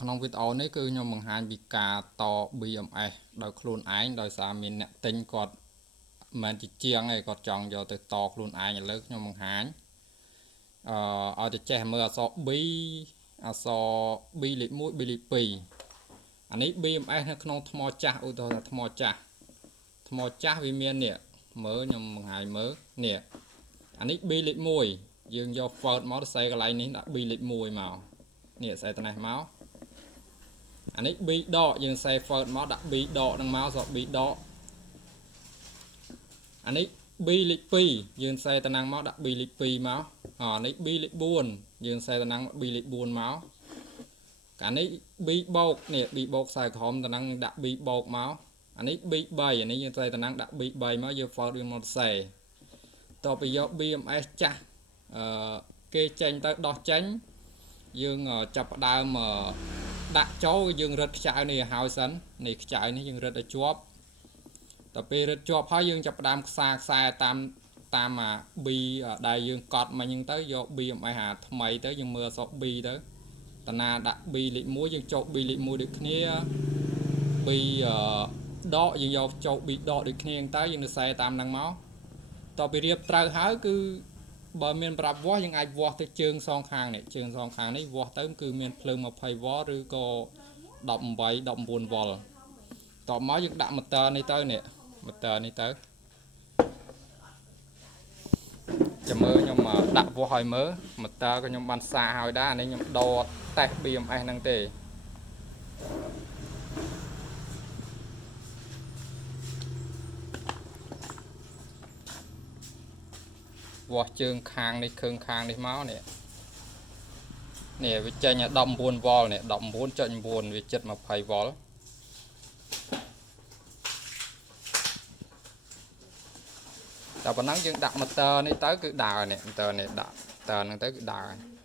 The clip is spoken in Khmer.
ក្នុងវីដេអូនេះគឺខ្ញុំបង្ហាញពីការត BMS ដោយខ្លួនឯងដោយសារមានអ្នកទិញគាត់មិនជាជាងឯងគាត់ចង់យកទៅតខ្លួនឯងឥឡូវខ្ញុំបង្ហាញឲ្យទៅចេះមើលអក្សរ B អក្សរ B លេខ1 B លេខ2អានេះ BMS នៅក្នុងថ្មចាស់ឧទាហរណ៍ថាថ្មចាស់វាមាននេះមើលខ្ញុំបង្ហាញមើលនេះអានេះ B លេខ1យើងយក Word មកទៅសេកន្លែងនេះដាក់ B លេខ1មកនេះសេតនេះមកអានេះ B ដកយើងសេ Word មកដាក់ B ដកនឹងមកសក់ B ដកអានេះ B លេខ2យើងសេតំណែងមកដាក់ B លេខ2មកអានេះ B លេខ4យើងសេតំណែង B លេខ4មកអានេះ B បូកនេះ B បូកខ្សែក្រហមតំណែងដាក់ B បូកមកអានេះ B 3អានេះយើងសេតំណែងដាក់ B 3មកយក Word វាមកសេតទៅយក BMS ចាស់គេចេញទៅដោះចេញយើងចាប់ផ្ដើមដាក់ចូលយើងរឹតខ្ចៅនេះឲ្យសិននេះខ្ចៅនេះយើងរឹតឲ្យជាប់ដល់ពេលរឹតជាប់ហើយយើងចាប់ផ្ដើមខ្សែតាមអា B ដែលយើងកត់មកហ្នឹងទៅយក BMS អាថ្មីទៅយើងមើលអក្សរ B ទៅតាណាដាក់ B លេខ1យើងចូល B លេខ1ដូចគ្នា B ដកយើងយកចូល B ដកដូចគ្នាទៅយើងទៅខ្សែតាមហ្នឹងមកតទៅរៀបត្រូវហើយគឺបើមានប្រាប់វាស់យើងអាចវាស់ទៅជើងសងខាងនេះវាស់ទៅគឺមានភ្លើង 20V ឬក៏18 19V តមកយើងដាក់ motor នេះទៅនេះ motor នេះទៅចាំមើលខ្ញុំដាក់វាស់ឲ្យមើល motor ក៏ខ្ញុំបានសាឲ្យដែរអានេះខ្ញុំដោតេស្ត BMS ហ្នឹងទេវាស់ជើងខាងនេះខើងខាងនេះមកនេះវាចេញ 19V នេះ 19.9 វាចិត្ត 20V តែប៉ុណ្ណឹងយើងដាក់ motor នេះទៅគឺដើរនេះ motor នេះដាក់ motor ហ្នឹងទៅគឺដើរ